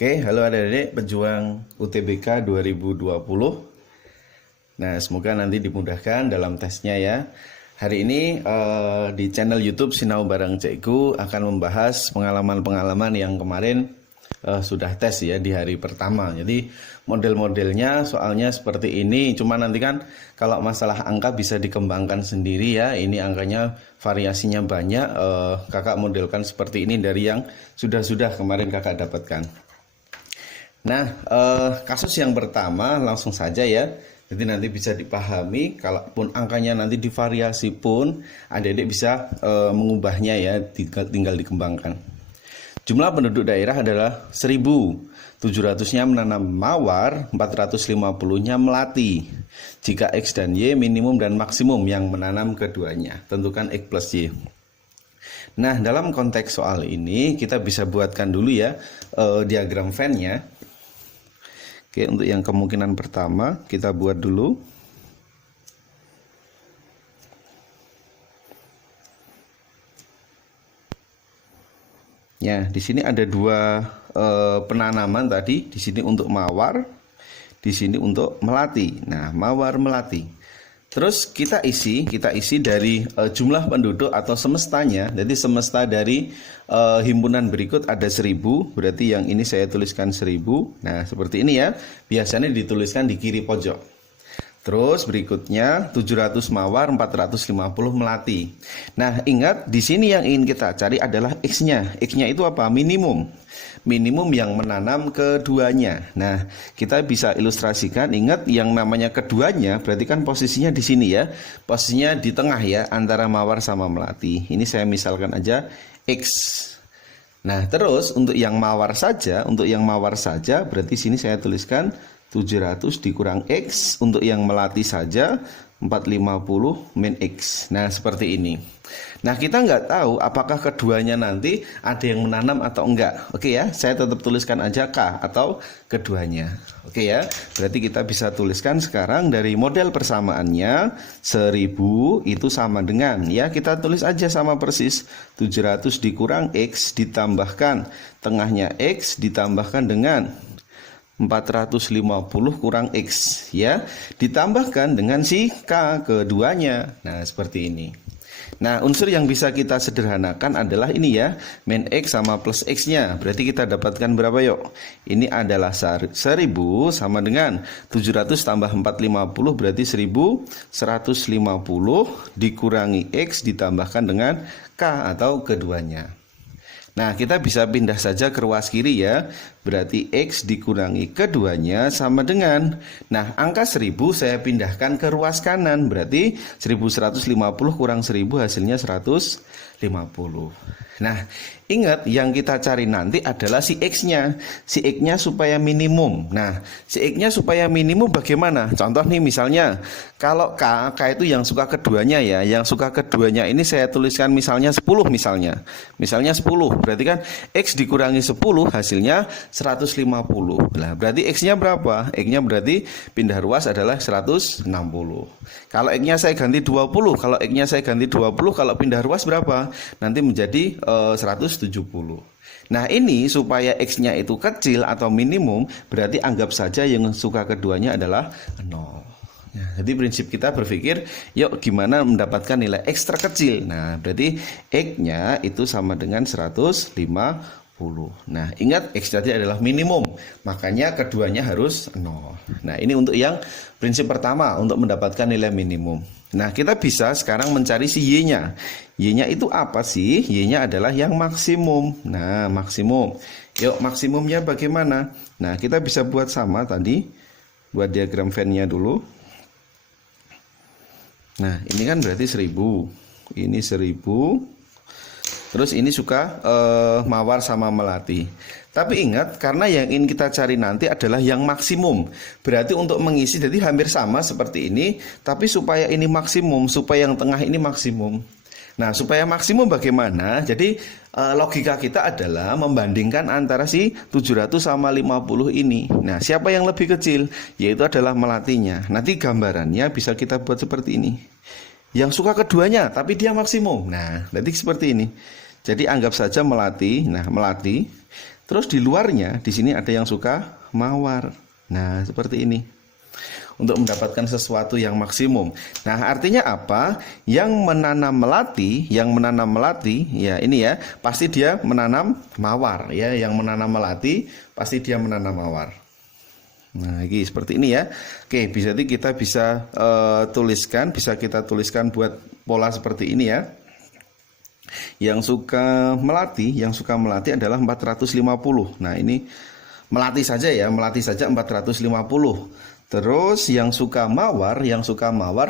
Oke, halo adik-adik pejuang UTBK 2020. Nah, semoga nanti dimudahkan dalam tesnya ya. Hari ini di channel YouTube Sinau Bareng Cikgu akan membahas pengalaman-pengalaman yang kemarin sudah tes ya di hari pertama. Jadi model-modelnya soalnya seperti ini. Cuma nanti kan kalau masalah angka bisa dikembangkan sendiri ya. Ini angkanya variasinya banyak. Kakak modelkan seperti ini dari yang sudah kemarin kakak dapatkan. Nah, kasus yang pertama langsung saja ya. Jadi nanti bisa dipahami, kalaupun angkanya nanti divariasi pun adik-adik bisa mengubahnya ya, tinggal dikembangkan. Jumlah penduduk daerah adalah 1.000, 700-nya menanam mawar, 450-nya melati. Jika X dan Y minimum dan maksimum yang menanam keduanya, tentukan X plus Y. Nah, dalam konteks soal ini kita bisa buatkan dulu ya diagram Venn-nya. Oke, untuk yang kemungkinan pertama kita buat dulu. Ya, di sini ada dua penanaman tadi. Di sini untuk mawar, di sini untuk melati. Nah, mawar melati. Terus kita isi dari jumlah penduduk atau semestanya. Jadi semesta dari himpunan berikut ada 1.000, berarti yang ini saya tuliskan 1.000. Nah, seperti ini ya. Biasanya dituliskan di kiri pojok. Terus berikutnya 700 mawar, 450 melati. Nah, ingat di sini yang ingin kita cari adalah X-nya. X-nya itu apa? Minimum. Minimum yang menanam keduanya. Nah, kita bisa ilustrasikan, ingat yang namanya keduanya berarti kan posisinya di sini ya. Posisinya di tengah ya, antara mawar sama melati. Ini saya misalkan aja X. Nah, terus untuk yang mawar saja, berarti sini saya tuliskan 700 dikurang X. Untuk yang melati saja 450 min X. Nah, seperti ini. Nah, kita nggak tahu apakah keduanya nanti ada yang menanam atau enggak. Oke ya, saya tetap tuliskan aja K atau keduanya. Oke ya, berarti kita bisa tuliskan sekarang dari model persamaannya 1.000 itu sama dengan, ya kita tulis aja sama persis 700 dikurang X ditambahkan tengahnya X ditambahkan dengan 450 kurang X ya, ditambahkan dengan si K keduanya. Nah, seperti ini. Nah, unsur yang bisa kita sederhanakan adalah ini ya, min X sama plus X-nya. Berarti kita dapatkan berapa yuk? Ini adalah 1.000 sama dengan 700 tambah 450 berarti 1.150 dikurangi X ditambahkan dengan K atau keduanya. Nah, kita bisa pindah saja ke ruas kiri ya. Berarti X dikurangi keduanya sama dengan, nah angka 1.000 saya pindahkan ke ruas kanan. Berarti 1.150 kurang 1.000 hasilnya 150. Nah, ingat yang kita cari nanti adalah si X-nya. Si X-nya supaya minimum. Nah, si X-nya supaya minimum bagaimana? Contoh nih misalnya, kalau K itu yang suka keduanya ya. Yang suka keduanya ini saya tuliskan misalnya 10 misalnya. Misalnya 10, berarti kan X dikurangi 10 hasilnya 150. Nah, berarti X-nya berapa? X-nya berarti pindah ruas adalah 160. Kalau X-nya saya ganti 20, kalau X-nya saya ganti 20, kalau pindah ruas berapa? Nanti menjadi 170. Nah, ini supaya X-nya itu kecil atau minimum, berarti anggap saja yang suka keduanya adalah 0. Ya, jadi prinsip kita berpikir, yuk gimana mendapatkan nilai X terkecil. Nah, berarti X-nya itu sama dengan 150. Nah, ingat X tadi adalah minimum, makanya keduanya harus 0. Nah, ini untuk yang prinsip pertama, untuk mendapatkan nilai minimum. Nah, kita bisa sekarang mencari si Y-nya. Y-nya itu apa sih? Y-nya adalah yang maksimum. Nah, maksimum. Yuk, maksimumnya bagaimana? Nah, kita bisa buat sama tadi. Buat diagram Venn-nya dulu. Nah, ini kan berarti 1.000. Ini 1.000. Terus ini suka mawar sama melati. Tapi ingat, karena yang ingin kita cari nanti adalah yang maksimum. Berarti untuk mengisi jadi hampir sama seperti ini, tapi supaya ini maksimum, supaya yang tengah ini maksimum. Nah, supaya maksimum bagaimana? Jadi logika kita adalah membandingkan antara si 700 sama 50 ini. Nah, siapa yang lebih kecil? Yaitu adalah melatinya. Nanti gambarannya bisa kita buat seperti ini. Yang suka keduanya, tapi dia maksimum. Nah, nanti seperti ini. Jadi anggap saja melati. Nah, melati Terus di luarnya di sini ada yang suka mawar. Nah, seperti ini. Untuk mendapatkan sesuatu yang maksimum. Nah, artinya apa? Yang menanam melati, ya ini ya, pasti dia menanam mawar ya. Yang menanam melati pasti dia menanam mawar. Nah, ini seperti ini ya. Oke, kita bisa kita tuliskan buat pola seperti ini ya. Yang suka melati adalah 450. Nah, ini melati saja ya, melati saja 450. Terus yang suka mawar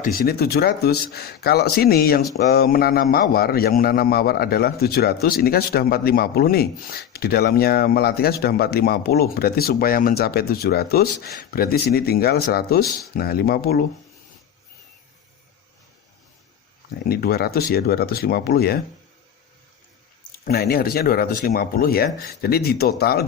di sini 700. Kalau sini yang menanam mawar adalah 700, ini kan sudah 450 nih. Di dalamnya melati kan sudah 450. Berarti supaya mencapai 700, berarti sini tinggal 100. Nah, 50. Nah, ini 200 ya, 250 ya. Nah, ini harusnya 250 ya. Jadi di total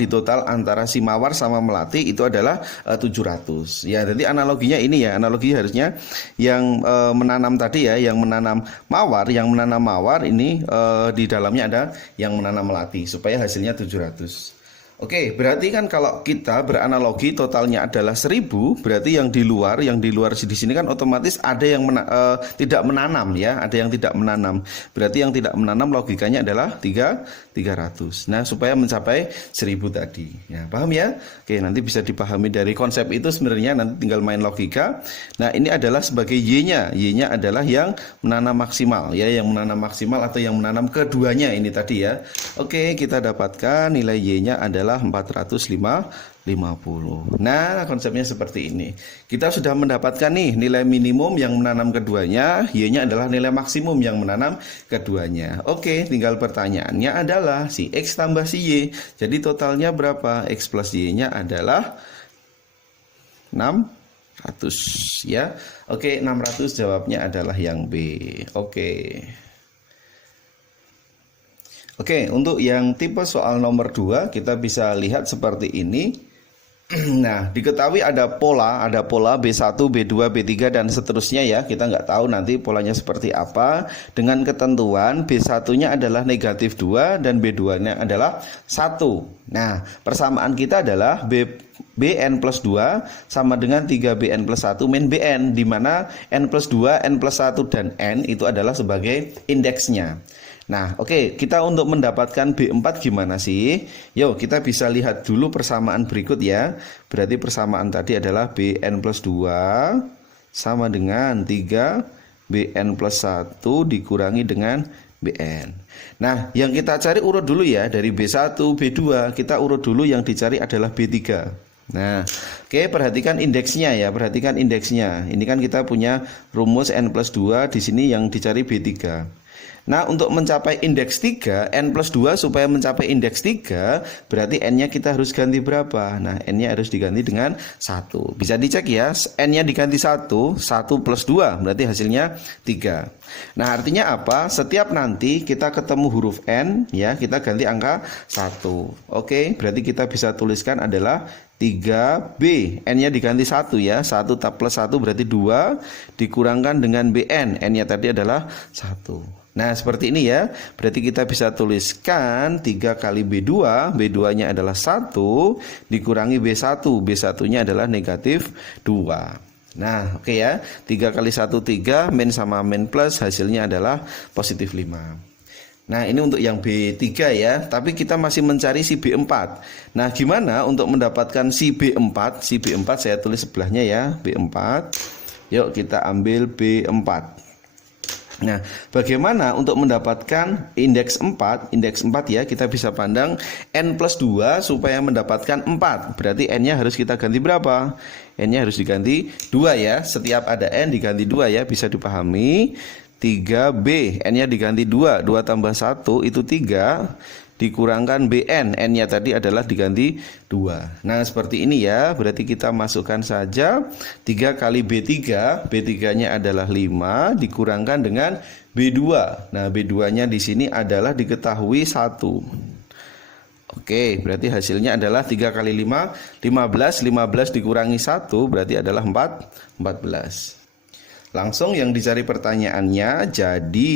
antara si mawar sama melati itu adalah 700. Ya, jadi analoginya ini ya. Analogi harusnya yang menanam tadi ya, yang menanam mawar ini di dalamnya ada yang menanam melati supaya hasilnya 700. Oke, berarti kan kalau kita beranalogi totalnya adalah 1000, berarti yang di luar di sini kan otomatis ada yang tidak menanam ya, ada yang tidak menanam. Berarti yang tidak menanam logikanya adalah 300. Nah, supaya mencapai 1000 tadi. Ya, paham ya? Oke, nanti bisa dipahami dari konsep itu sebenarnya, nanti tinggal main logika. Nah, ini adalah sebagai Y-nya. Y-nya adalah yang menanam maksimal ya, yang menanam maksimal atau yang menanam keduanya ini tadi ya. Oke, kita dapatkan nilai Y-nya adalah 450. Nah, konsepnya seperti ini. Kita sudah mendapatkan nih nilai minimum yang menanam keduanya, Y-nya adalah nilai maksimum yang menanam keduanya. Oke, tinggal pertanyaannya adalah si X tambah si Y. Jadi totalnya berapa? X plus Y-nya adalah 600 ya. Oke, 600 jawabnya adalah yang B. Oke, untuk yang tipe soal nomor 2 kita bisa lihat seperti ini. Nah, diketahui ada pola B1, B2, B3 dan seterusnya ya. Kita nggak tahu nanti polanya seperti apa. Dengan ketentuan B1-nya adalah negatif 2 dan B2-nya adalah 1. Nah, persamaan kita adalah Bn plus 2 sama dengan 3Bn plus 1 min Bn, di mana N plus 2, N plus 1 dan N itu adalah sebagai indeksnya. Nah, oke, kita untuk mendapatkan B4 gimana sih? Yuk, kita bisa lihat dulu persamaan berikut ya. Berarti persamaan tadi adalah Bn plus 2 sama dengan 3Bn plus 1 dikurangi dengan Bn. Nah, yang kita cari urut dulu ya. Dari B1, B2, kita urut dulu, yang dicari adalah B3. Nah, oke, perhatikan indeksnya ya, Ini kan kita punya rumus N plus 2, di sini yang dicari B3. Nah, untuk mencapai indeks 3, N plus 2, supaya mencapai indeks 3, berarti N-nya kita harus ganti berapa? Nah, N-nya harus diganti dengan 1. Bisa dicek ya, N-nya diganti 1 plus 2, berarti hasilnya 3. Nah, artinya apa? Setiap nanti kita ketemu huruf N, ya, kita ganti angka 1. Oke, berarti kita bisa tuliskan adalah 3B, N-nya diganti 1 ya, 1 plus 1 berarti 2, dikurangkan dengan BN, N-nya tadi adalah 1. Nah, seperti ini ya. Berarti kita bisa tuliskan 3 kali B2, B2-nya adalah 1, dikurangi B1, B1-nya adalah negatif 2. Nah, oke ya. 3 kali 1, 3, min sama min plus, hasilnya adalah positif 5. Nah, ini untuk yang B3 ya. Tapi kita masih mencari si B4. Nah, gimana untuk mendapatkan si B4? Si B4 saya tulis sebelahnya ya, B4. Yuk kita ambil B4. Nah, bagaimana untuk mendapatkan indeks 4? Indeks 4 ya, kita bisa pandang N plus 2 supaya mendapatkan 4. Berarti N-nya harus kita ganti berapa? N-nya harus diganti 2 ya. Setiap ada N diganti 2 ya, bisa dipahami. 3B, N-nya diganti 2, 2 tambah 1 itu 3, dikurangkan BN, N-nya tadi adalah diganti 2. Nah, seperti ini ya. Berarti kita masukkan saja 3 kali B3, B3-nya adalah 5, dikurangkan dengan B2. Nah, B2-nya di sini adalah diketahui 1. Oke, berarti hasilnya adalah 3 kali 5, 15, 15 dikurangi 1, berarti adalah 14. Langsung yang dicari pertanyaannya, jadi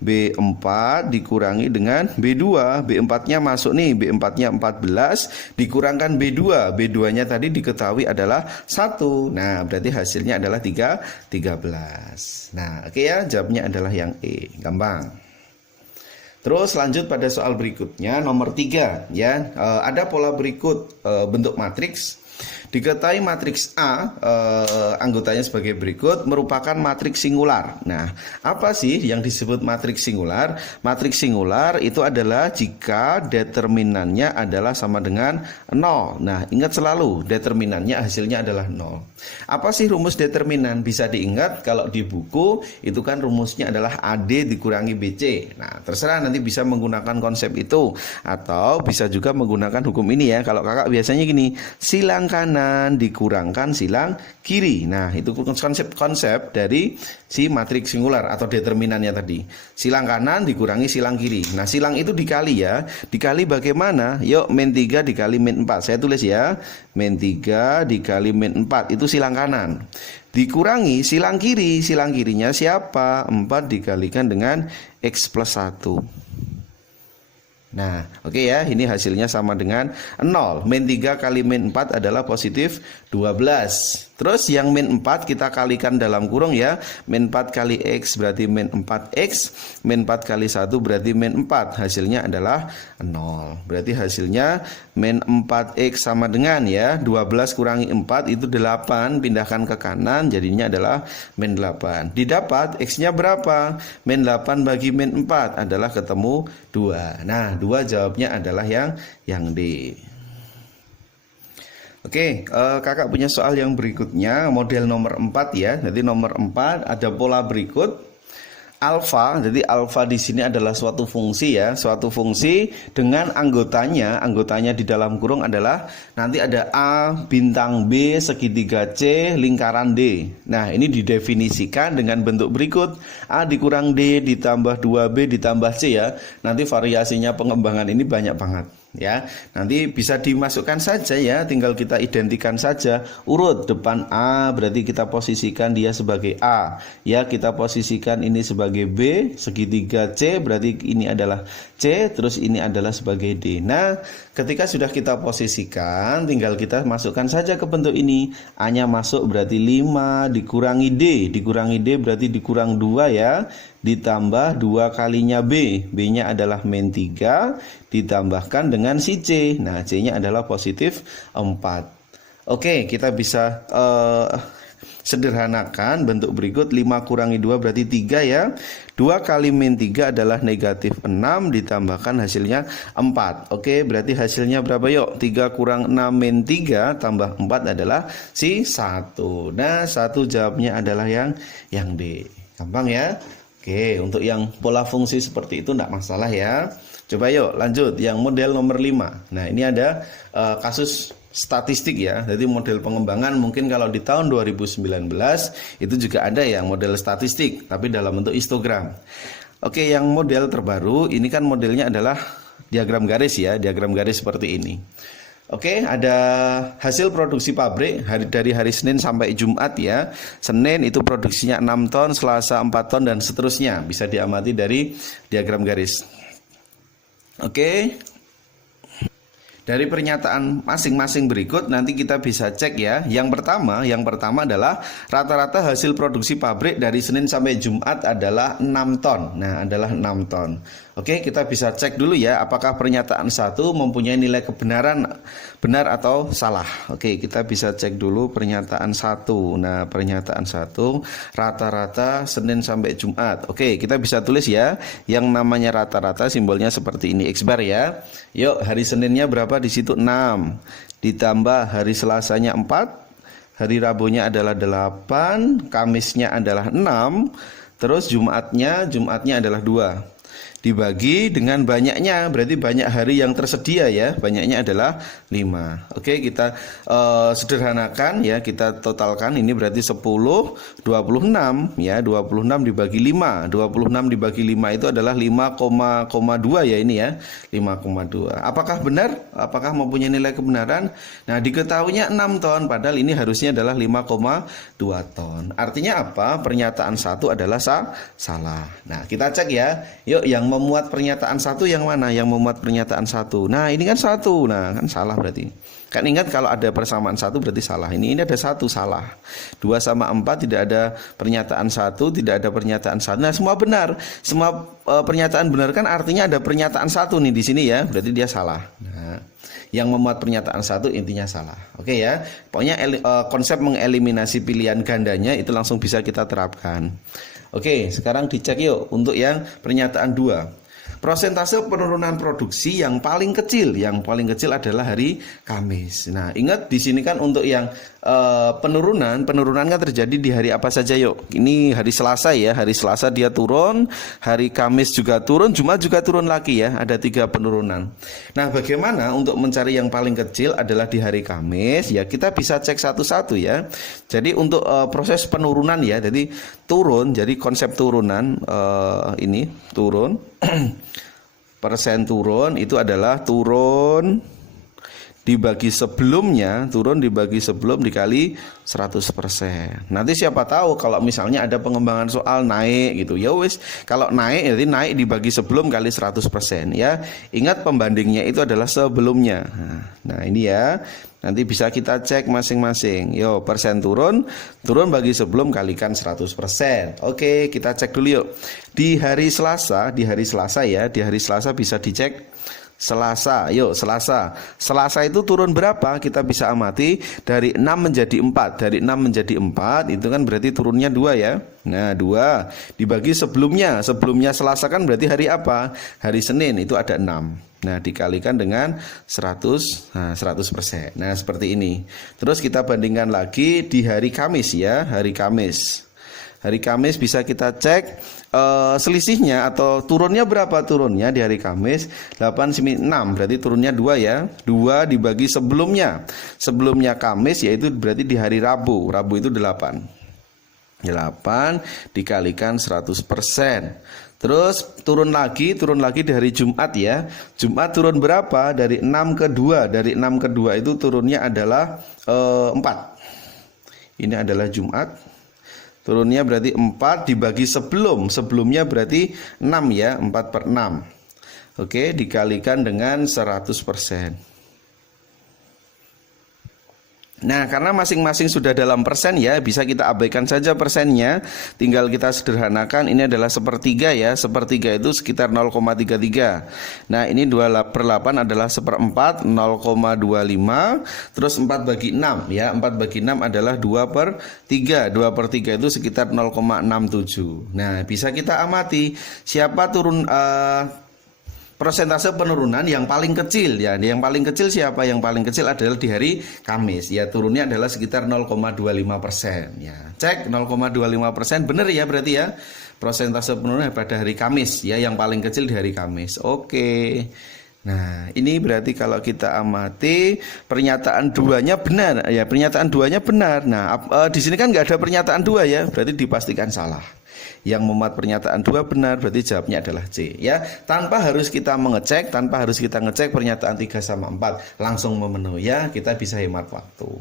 B4 dikurangi dengan B2. B4-nya masuk nih, B4-nya 14 dikurangkan B2. B2-nya tadi diketahui adalah 1. Nah, berarti hasilnya adalah 13. Nah, oke ya, jawabnya adalah yang E. Gampang. Terus lanjut pada soal berikutnya, nomor 3 ya. Ada pola berikut bentuk matriks. Diketahui matriks A anggotanya sebagai berikut, merupakan matriks singular. Nah, apa sih yang disebut matriks singular? Matriks singular itu adalah jika determinannya adalah sama dengan 0. Nah, ingat selalu determinannya hasilnya adalah 0. Apa sih rumus determinan? Bisa diingat kalau di buku itu kan rumusnya adalah AD dikurangi BC. Nah, terserah nanti bisa menggunakan konsep itu atau bisa juga menggunakan hukum ini ya. Kalau kakak biasanya gini, silang kanan dikurangkan silang kiri. Nah, itu konsep dari si matriks singular atau determinannya tadi. Silang kanan dikurangi silang kiri. Nah, silang itu dikali ya. Dikali bagaimana? Yuk, min 3 dikali min 4. Saya tulis ya. Min 3 dikali min 4 itu silang kanan. Dikurangi silang kiri. Silang kirinya siapa? 4 dikalikan dengan X plus 1. Nah, oke ya, ini hasilnya sama dengan 0. Min 3 kali min 4 adalah positif 12. Terus yang min 4 kita kalikan dalam kurung ya. Min 4 kali X berarti min 4X. Min 4 kali 1 berarti min 4. Hasilnya adalah 0. Berarti hasilnya min 4X sama dengan ya 12 kurangi 4 itu 8. Pindahkan ke kanan jadinya adalah min 8. Didapat X-nya berapa? Min 8 bagi min 4 adalah ketemu 2. Nah, 2 jawabnya adalah yang D. Oke, kakak punya soal yang berikutnya, model nomor 4 ya. Jadi nomor 4 ada pola berikut. Alfa, jadi alfa di sini adalah suatu fungsi ya, suatu fungsi dengan anggotanya di dalam kurung adalah nanti ada A bintang B segitiga C lingkaran D. Nah, ini didefinisikan dengan bentuk berikut. A dikurang D ditambah 2B ditambah C ya. Nanti variasinya pengembangan ini banyak banget. Ya, nanti bisa dimasukkan saja ya, tinggal kita identikan saja urut depan A berarti kita posisikan dia sebagai A ya, kita posisikan ini sebagai B, segitiga C berarti ini adalah C, terus ini adalah sebagai D. Nah, ketika sudah kita posisikan tinggal kita masukkan saja ke bentuk ini. A nya masuk berarti 5 dikurangi D berarti dikurang 2 ya, ditambah 2 kalinya B nya adalah min 3 ditambahkan dengan si C. Nah, C nya adalah positif 4. Oke, kita bisa sederhanakan bentuk berikut. 5 kurangi 2 berarti 3 ya. 2 kali min 3 adalah negatif 6 ditambahkan hasilnya 4. Oke, berarti hasilnya berapa yuk? 3 kurang 6 min 3 tambah 4 adalah si 1. Nah, 1 jawabnya adalah yang D. Gampang ya. Oke, untuk yang pola fungsi seperti itu tidak masalah ya. Coba yuk lanjut yang model nomor 5. Nah, ini ada kasus statistik ya. Jadi model pengembangan mungkin kalau di tahun 2019 itu juga ada yang model statistik tapi dalam bentuk histogram. Oke, yang model terbaru ini kan modelnya adalah diagram garis ya, diagram garis seperti ini. Oke, ada hasil produksi pabrik dari hari Senin sampai Jumat ya. Senin itu produksinya 6 ton, Selasa 4 ton dan seterusnya. Bisa diamati dari diagram garis. Oke. Dari pernyataan masing-masing berikut nanti kita bisa cek ya. Yang pertama adalah rata-rata hasil produksi pabrik dari Senin sampai Jumat adalah 6 ton. Nah, adalah 6 ton. Oke, kita bisa cek dulu ya apakah pernyataan 1 mempunyai nilai kebenaran benar atau salah. Oke, kita bisa cek dulu pernyataan 1. Nah, pernyataan 1 rata-rata Senin sampai Jumat. Oke, kita bisa tulis ya. Yang namanya rata-rata simbolnya seperti ini X bar ya. Yuk, hari Seninnya berapa? Di situ 6. Ditambah hari Selasanya 4. Hari Rabunya adalah 8, Kamisnya adalah 6, terus Jumatnya adalah 2. dibagi dengan banyaknya, berarti banyak hari yang tersedia ya, banyaknya adalah 5. Oke, kita sederhanakan ya, kita totalkan, ini berarti 10, 26 ya, 26 dibagi 5, 26 dibagi 5 itu adalah 5,2 ya ini ya, 5,2. Apakah benar? Apakah mempunyai nilai kebenaran? Nah, diketahuinya 6 ton, padahal ini harusnya adalah 5,2 ton. Artinya apa? Pernyataan 1 adalah salah. Nah, kita cek ya. Yuk, yang memuat pernyataan 1 yang mana? Yang memuat pernyataan 1. Nah, ini kan 1. Nah, kan salah berarti. Kan ingat kalau ada persamaan 1 berarti salah. Ini ada 1 salah. 2 sama 4 tidak ada pernyataan 1, tidak ada pernyataan 1. Nah, semua benar. Semua pernyataan benar kan artinya ada pernyataan 1 nih di sini ya. Berarti dia salah. Nah, yang memuat pernyataan 1 intinya salah. Oke ya. Pokoknya konsep mengeliminasi pilihan gandanya itu langsung bisa kita terapkan. Oke, sekarang dicek yuk untuk yang pernyataan 2. Persentase penurunan produksi yang paling kecil adalah hari Kamis. Nah, ingat di sini kan untuk yang penurunan kan terjadi di hari apa saja yuk? Ini hari Selasa ya, hari Selasa dia turun, hari Kamis juga turun, Jumat juga turun lagi ya, ada 3 penurunan. Nah, bagaimana untuk mencari yang paling kecil adalah di hari Kamis? Ya, kita bisa cek satu-satu ya. Jadi untuk proses penurunan ya, jadi turun, jadi konsep turunan ini turun. Persen turun itu adalah turun dibagi sebelumnya, turun dibagi sebelum dikali 100%. Nanti siapa tahu kalau misalnya ada pengembangan soal naik gitu. Ya wis, kalau naik jadi naik dibagi sebelum kali 100% ya. Ingat pembandingnya itu adalah sebelumnya. Nah, ini ya. Nanti bisa kita cek masing-masing. Yo, persen turun bagi sebelum kalikan 100%. Oke, kita cek dulu yuk. Di hari Selasa ya, di hari Selasa bisa dicek. Selasa, yuk Selasa. Selasa itu turun berapa? Kita bisa amati dari 6 menjadi 4. Dari 6 menjadi 4 itu kan berarti turunnya 2 ya. Nah, 2 dibagi sebelumnya. Sebelumnya Selasa kan berarti hari apa? Hari Senin, itu ada 6. Nah, dikalikan dengan 100%. Nah, seperti ini. Terus kita bandingkan lagi di hari Kamis ya, hari Kamis. Hari Kamis bisa kita cek selisihnya atau turunnya berapa turunnya di hari Kamis. 8,6 berarti turunnya 2 ya. 2 dibagi sebelumnya. Sebelumnya Kamis yaitu berarti di hari Rabu. Rabu itu 8 dikalikan 100%. Terus turun lagi di hari Jumat ya. Jumat turun berapa? Dari 6 ke 2. Dari 6 ke 2 itu turunnya adalah 4. Ini adalah Jumat. Turunnya berarti 4 dibagi sebelumnya berarti 6 ya, 4/6. Oke, dikalikan dengan 100%. Nah, karena masing-masing sudah dalam persen ya, bisa kita abaikan saja persennya. Tinggal kita sederhanakan, ini adalah sepertiga ya. Sepertiga itu sekitar 0,33. Nah, ini 2/8 adalah 1/4, 0,25. Terus 4 bagi 6 ya, 4 bagi 6 adalah 2/3. 2/3 itu sekitar 0,67. Nah, bisa kita amati siapa persentase penurunan yang paling kecil ya. Yang paling kecil siapa? Yang paling kecil adalah di hari Kamis ya, turunnya adalah sekitar 0,25% ya. Cek 0,25% benar ya berarti ya. Persentase penurunan pada hari Kamis ya, yang paling kecil di hari Kamis. Oke. Nah, ini berarti kalau kita amati pernyataan 2-nya benar ya, pernyataan 2-nya benar. Nah, di sini kan nggak ada pernyataan 2 ya, berarti dipastikan salah. Yang memuat pernyataan 2 benar, berarti jawabnya adalah C ya. Tanpa harus kita ngecek pernyataan 3 sama 4 langsung memenuhi ya, kita bisa hemat waktu.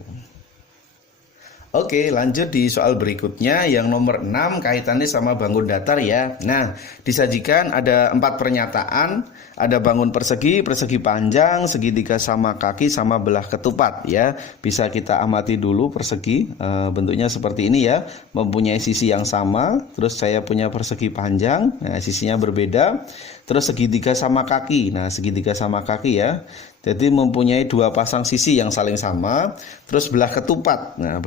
Oke, lanjut di soal berikutnya yang nomor 6 kaitannya sama bangun datar ya. Nah, disajikan ada 4 pernyataan, ada bangun persegi, persegi panjang, segitiga sama kaki sama belah ketupat ya. Bisa kita amati dulu persegi, bentuknya seperti ini ya, mempunyai sisi yang sama. Terus saya punya persegi panjang, nah sisinya berbeda. Terus segitiga sama kaki, nah segitiga sama kaki ya. Jadi mempunyai 2 pasang sisi yang saling sama. Terus belah ketupat. Nah,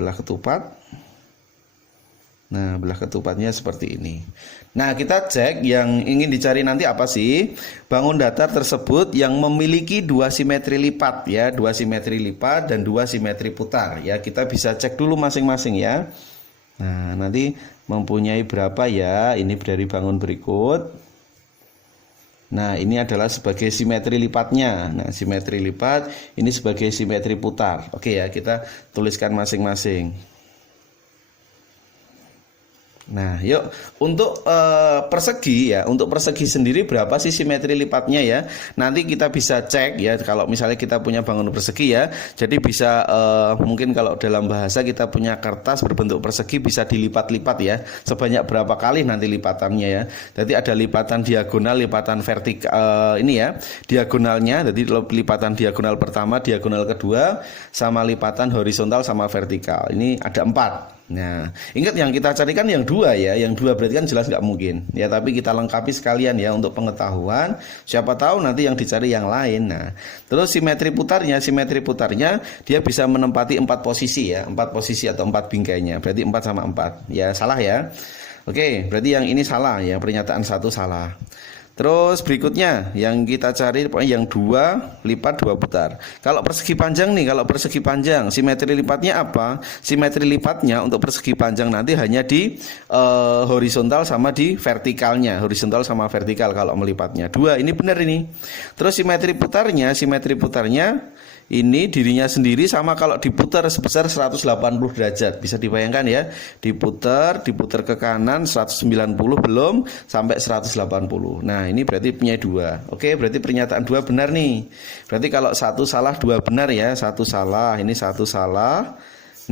belah ketupatnya seperti ini. Nah, kita cek yang ingin dicari nanti apa sih? Bangun datar tersebut yang memiliki 2 simetri lipat ya, 2 simetri lipat dan 2 simetri putar ya. Kita bisa cek dulu masing-masing ya. Nah, nanti mempunyai berapa ya? Ini dari bangun berikut. Nah, ini adalah sebagai simetri lipatnya. Nah, simetri lipat ini sebagai simetri putar. Oke ya, kita tuliskan masing-masing. Nah, yuk untuk persegi ya, untuk persegi sendiri berapa sih simetri lipatnya ya? Nanti kita bisa cek ya, kalau misalnya kita punya bangunan persegi ya. Jadi bisa mungkin kalau dalam bahasa kita punya kertas berbentuk persegi bisa dilipat-lipat ya. Sebanyak berapa kali nanti lipatannya ya. Jadi ada lipatan diagonal, lipatan vertikal ini ya, diagonalnya. Jadi lipatan diagonal pertama, diagonal kedua, sama lipatan horizontal sama vertikal. Ini ada 4. Nah, ingat yang kita carikan yang 2 ya, yang 2 berarti kan jelas nggak mungkin ya, tapi kita lengkapi sekalian ya untuk pengetahuan, siapa tahu nanti yang dicari yang lain. Nah, terus simetri putarnya dia bisa menempati 4 posisi ya, 4 posisi atau 4 bingkainya, berarti 4 sama 4 ya, salah ya. Oke, berarti yang ini salah, yang pernyataan 1 salah. Terus berikutnya yang kita cari pokoknya yang 2 lipat 2 putar. Kalau persegi panjang nih, kalau persegi panjang simetri lipatnya apa? Simetri lipatnya untuk persegi panjang nanti hanya di horizontal sama di vertikalnya. Horizontal sama vertikal kalau melipatnya. 2 ini benar ini. Terus simetri putarnya ini dirinya sendiri sama kalau diputar sebesar 180 derajat. Bisa dibayangkan ya, diputar ke kanan 190 belum sampai 180. Nah, ini berarti punya 2. Oke, berarti pernyataan 2 benar nih. Berarti kalau 1 salah 2 benar ya. 1 salah, ini 1 salah.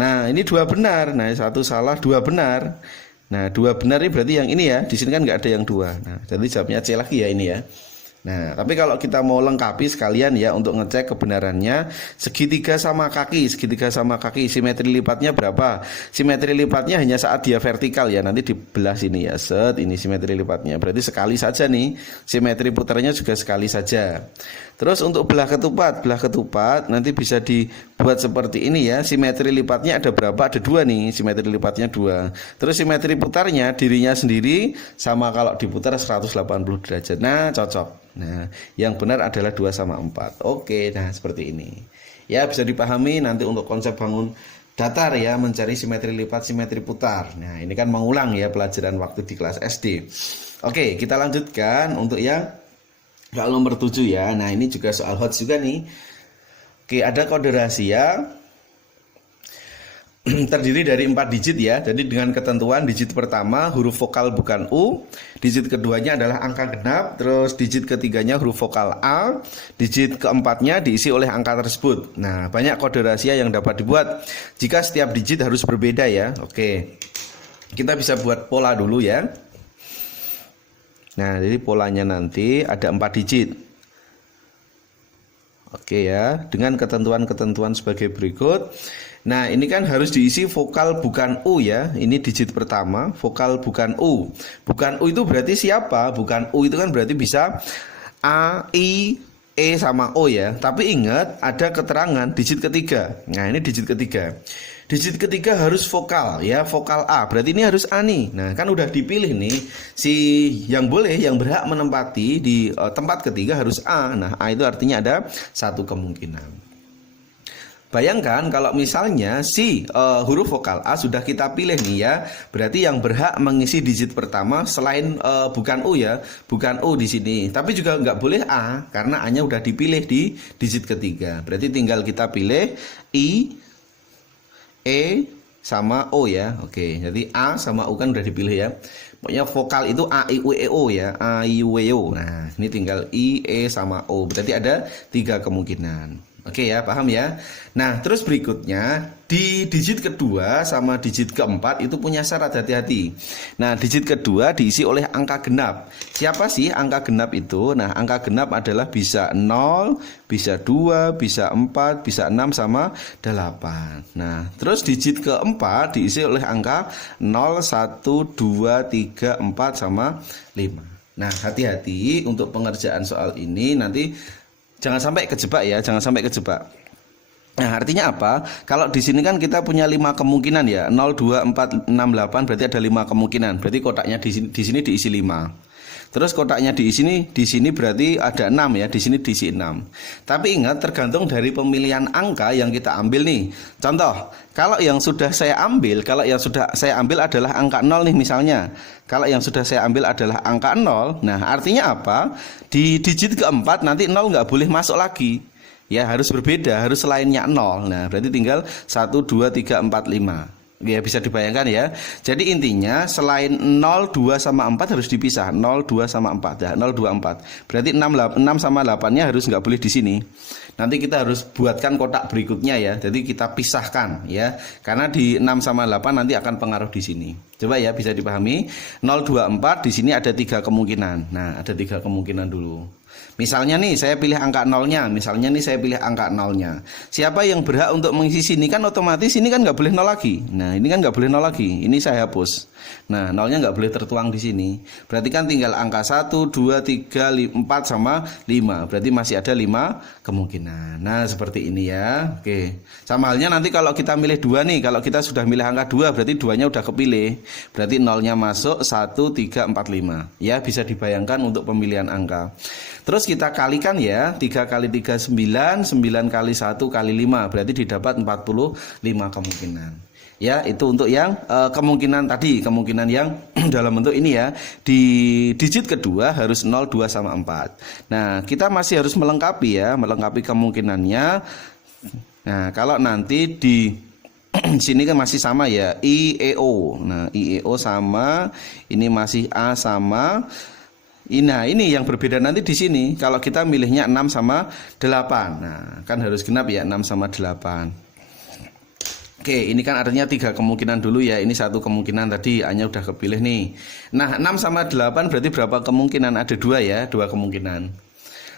Nah, ini 2 benar. Nah, 1 salah 2 benar. Nah, 2 benar ini berarti yang ini ya. Di sini kan nggak ada yang 2. Nah, jadi jawabnya C lagi ya ini ya. Nah, tapi kalau kita mau lengkapi sekalian ya untuk ngecek kebenarannya, segitiga sama kaki simetri lipatnya berapa? Simetri lipatnya hanya saat dia vertikal ya, nanti dibelah sini ya, set, ini simetri lipatnya. Berarti sekali saja nih, simetri putarnya juga sekali saja. Terus untuk belah ketupat nanti bisa dibuat seperti ini ya. Simetri lipatnya ada berapa? Ada 2 nih, simetri lipatnya 2. Terus simetri putarnya dirinya sendiri sama kalau diputar 180 derajat. Nah, cocok. Nah, yang benar adalah 2 sama 4. Oke, nah seperti ini. Ya, bisa dipahami nanti untuk konsep bangun datar ya, mencari simetri lipat, simetri putar. Nah, ini kan mengulang ya pelajaran waktu di kelas SD. Oke, kita lanjutkan untuk yang soal nomor 7 ya. Nah, ini juga soal hot juga nih. Oke, ada kode rahasia terdiri dari 4 digit ya. Jadi dengan ketentuan digit pertama huruf vokal bukan U, digit keduanya adalah angka genap, terus digit ketiganya huruf vokal A, digit keempatnya diisi oleh angka tersebut. Nah, banyak kode rahasia yang dapat dibuat jika setiap digit harus berbeda ya. Oke, kita bisa buat pola dulu ya. Nah, jadi polanya nanti ada 4 digit. Oke ya, dengan ketentuan-ketentuan sebagai berikut. Nah, ini kan harus diisi vokal bukan U ya. Ini digit pertama, vokal bukan U. Bukan U itu berarti siapa? Bukan U itu kan berarti bisa A, I, E sama O ya. Tapi ingat ada keterangan digit ketiga. Nah, ini digit ketiga. Digit ketiga harus vokal ya, vokal A. Berarti ini harus A nih. Nah, kan udah dipilih nih si yang boleh, yang berhak menempati di tempat ketiga harus A. Nah, A itu artinya ada 1 kemungkinan. Bayangkan kalau misalnya si huruf vokal A sudah kita pilih nih ya, berarti yang berhak mengisi digit pertama selain bukan U ya, bukan U di sini. Tapi juga nggak boleh A karena A-nya udah dipilih di digit ketiga. Berarti tinggal kita pilih I, E sama O ya. Oke, jadi A sama U kan udah dipilih ya. Pokoknya vokal itu A, I, U, E, O ya. A, I, U, E, O. Nah, ini tinggal I, E sama O. Berarti ada 3 kemungkinan. Oke ya, paham ya. Nah, terus berikutnya di digit kedua sama digit keempat itu punya syarat, hati-hati. Nah, digit kedua diisi oleh angka genap. Siapa sih angka genap itu? Nah, angka genap adalah bisa 0, bisa 2, bisa 4, bisa 6 sama 8. Nah, terus digit keempat diisi oleh angka 0, 1, 2, 3, 4 sama 5. Nah, hati-hati untuk pengerjaan soal ini nanti jangan sampai kejebak ya, jangan sampai kejebak. Nah, artinya apa? Kalau di sini kan kita punya 5 kemungkinan ya. 0, 2, 4, 6, 8 berarti ada 5 kemungkinan. Berarti kotaknya di sini diisi 5. Terus kotaknya di sini berarti ada 6 ya, di sini diisi 6. Tapi ingat tergantung dari pemilihan angka yang kita ambil nih. Contoh, kalau yang sudah saya ambil adalah angka 0 nih misalnya. Kalau yang sudah saya ambil adalah angka 0, nah artinya apa? Di digit keempat nanti 0 nggak boleh masuk lagi. Ya harus berbeda, harus selainnya 0. Nah berarti tinggal 1, 2, 3, 4, 5. Ya bisa dibayangkan ya. Jadi intinya selain 0, 2 sama 4 harus dipisah. 0, 2 sama 4 ya, 0, 2, 4. Berarti 6 sama 8-nya harus nggak boleh di sini. Nanti kita harus buatkan kotak berikutnya ya. Jadi kita pisahkan ya. Karena di 6 sama 8 nanti akan pengaruh di sini. Coba ya bisa dipahami. 0, 2, 4 di sini ada 3 kemungkinan. Nah, ada 3 kemungkinan dulu. Misalnya nih saya pilih angka 0-nya. Siapa yang berhak untuk mengisi sini? Kan otomatis ini kan nggak boleh 0 lagi. Nah ini kan nggak boleh 0 lagi. Ini saya hapus. Nah 0-nya nggak boleh tertuang di sini. Berarti kan tinggal angka 1, 2, 3, 4 sama 5. Berarti masih ada 5 kemungkinan. Nah seperti ini ya. Oke. Sama halnya nanti kalau kita milih 2 nih. Kalau kita sudah milih angka 2 berarti 2-nya udah kepilih. Berarti 0-nya masuk 1, 3, 4, 5. Ya bisa dibayangkan untuk pemilihan angka. Terus kita kalikan ya, 3 kali 3 9, 9 kali 1 kali 5, berarti didapat 45 kemungkinan. Ya, itu untuk yang kemungkinan tadi, kemungkinan yang dalam bentuk ini ya. Di digit kedua harus 0, 2 sama 4. Nah, kita masih harus melengkapi ya, melengkapi kemungkinannya. Nah, kalau nanti di sini kan masih sama ya, IEO. Nah, IEO sama, ini masih A sama. Nah ini yang berbeda nanti di sini. Kalau kita milihnya 6 sama 8. Nah kan harus genap ya 6 sama 8. Oke ini kan artinya 3 kemungkinan dulu ya. Ini satu kemungkinan tadi hanya udah kepilih nih. Nah 6 sama 8 berarti berapa kemungkinan? Ada 2 ya, 2 kemungkinan.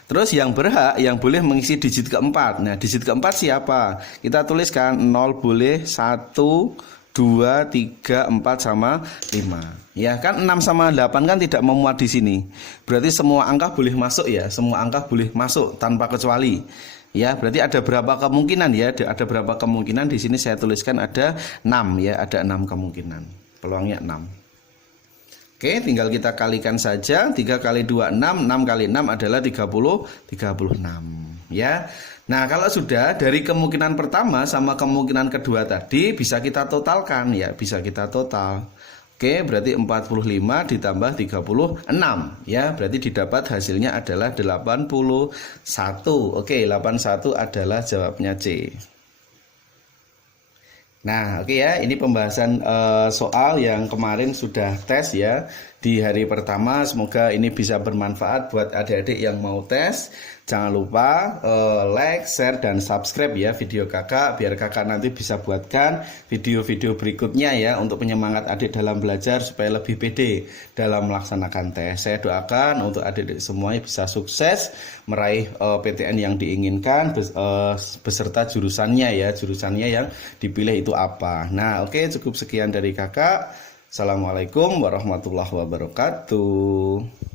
Terus yang berhak, yang boleh mengisi digit keempat. Nah digit keempat siapa? Kita tuliskan 0 boleh, 1, 2, 3, 4 sama 5. Ya kan 6 sama 8 kan tidak memuat di sini. Berarti semua angka boleh masuk ya, semua angka boleh masuk tanpa kecuali. Ya, berarti ada berapa kemungkinan ya? Ada berapa kemungkinan di sini saya tuliskan ada 6 ya, ada 6 kemungkinan. Peluangnya 6. Oke, tinggal kita kalikan saja. 3 kali 2 6, 6 kali 6 adalah 36 ya. Nah kalau sudah dari kemungkinan pertama sama kemungkinan kedua tadi bisa kita totalkan ya, bisa kita total. Oke berarti 45 ditambah 36 ya, berarti didapat hasilnya adalah 81. Oke 81 adalah jawabnya C. Nah oke ya, ini pembahasan soal yang kemarin sudah tes ya di hari pertama. Semoga ini bisa bermanfaat buat adik-adik yang mau tes. Jangan lupa like, share, dan subscribe ya video kakak, biar kakak nanti bisa buatkan video-video berikutnya ya untuk penyemangat adik dalam belajar supaya lebih pede dalam melaksanakan tes. Saya doakan untuk adik-adik semuanya bisa sukses meraih PTN yang diinginkan beserta jurusannya ya, jurusannya yang dipilih itu apa. Nah oke, cukup sekian dari kakak. Assalamualaikum warahmatullahi wabarakatuh.